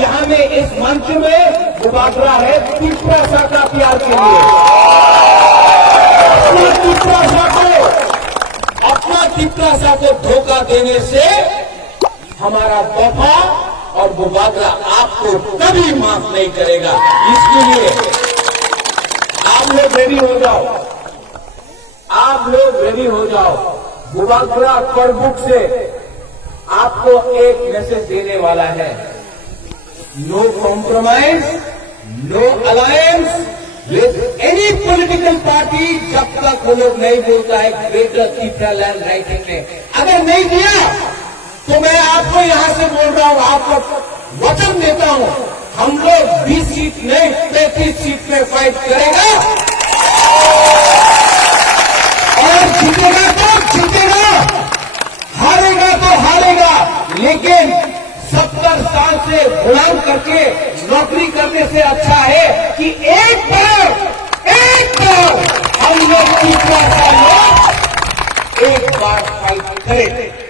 यहाँ में इस मंच में मुबादला है त्रिपुरा शाखा प्यार के लिए। अपना त्रिपुरा शाखा को धोखा देने से हमारा वफा और मुबादला आपको कभी माफ नहीं करेगा। इसके लिए आप लोग रेडी हो जाओ, आप लोग रेडी हो जाओ। मुबादला कर बुक से आपको एक मैसेज देने वाला है, no compromise, no alliance with any political party, जब तक वो लोग नहीं बोलता है ग्रेटर त्रिपुरा लैंड राइटिंग में। अगर नहीं दिया तो मैं आपको यहां से बोल रहा हूं, आपको वचन देता हूं, हम लोग 20 सीट नहीं 33 सीट में फाइट करेगा और जीतेगा तो जीतेगा, हारेगा तो हारेगा। लेकिन 70 साल से गुलाम करके नौकरी करने से अच्छा है कि एक बार हम लोग तीसरा साल एक बार फाइट करें।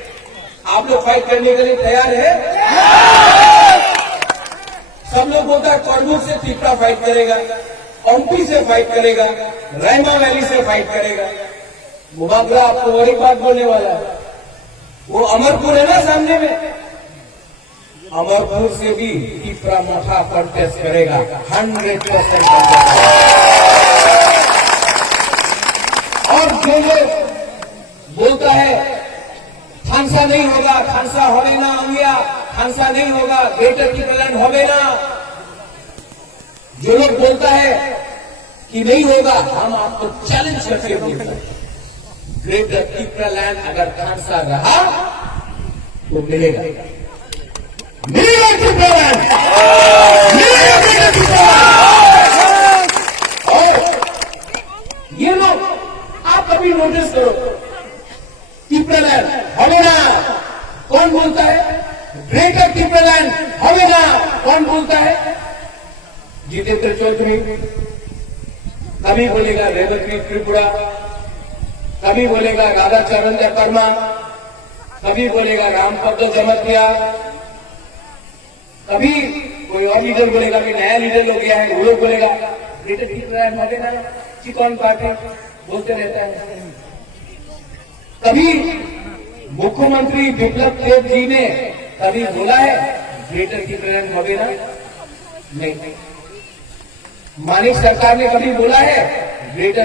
आप लोग फाइट करने के लिए तैयार है? सब लोग बोलता है करमुक से त्रिपुरा फाइट करेगा, ओमपी से फाइट करेगा, रायमा वैली से फाइट करेगा। मुबादला आपको और एक बात बोलने वाला है, वो अमरपुर है ना सामने में, अमरपुर से भी त्रिपुरा मोटा कंटेस्ट करेगा 100%। और जो लोग बोलता है खानसा नहीं होगा, खानसा होने ना अंगिया, खानसा नहीं होगा, ग्रेटर त्रिपुरा लैंड होवे ना, जो लोग बोलता है कि नहीं होगा, हम आपको चैलेंज करके बोलते हैं, ग्रेटर त्रिपुरा लैंड अगर खानसा रहा तो मिलेगा, मिलेगा त्रिपुरा लैंड, मिलेगा ग्रेटर त्रिपुरा लैंड। और ये लोग आप कभी नोटिस करो, त्रिपुरा लैंड हमें ना कौन बोलता है, ग्रेटर त्रिपुरा लैंड हमें ना कौन बोलता है, जितेंद्र चौधरी कभी बोलेगा रेवती त्रिपुरा, कभी बोलेगा राधा चरण कर्मा, कभी बोलेगा रामपद जमतिया, कभी कोई और लीडर बोलेगा कि नया लीडर हो गया है, वो लोग बोलेगा ग्रेटर त्रिपुरा लैंड हमें ना, चिकन पार्टी बोलते रहता है। कभी मुख्यमंत्री बिप्लब देव जी ने कभी बोला है ग्रेटर त्रिपुरा लैंड होवे ना? नहीं। मानिक सरकार ने कभी बोला है ग्रेटर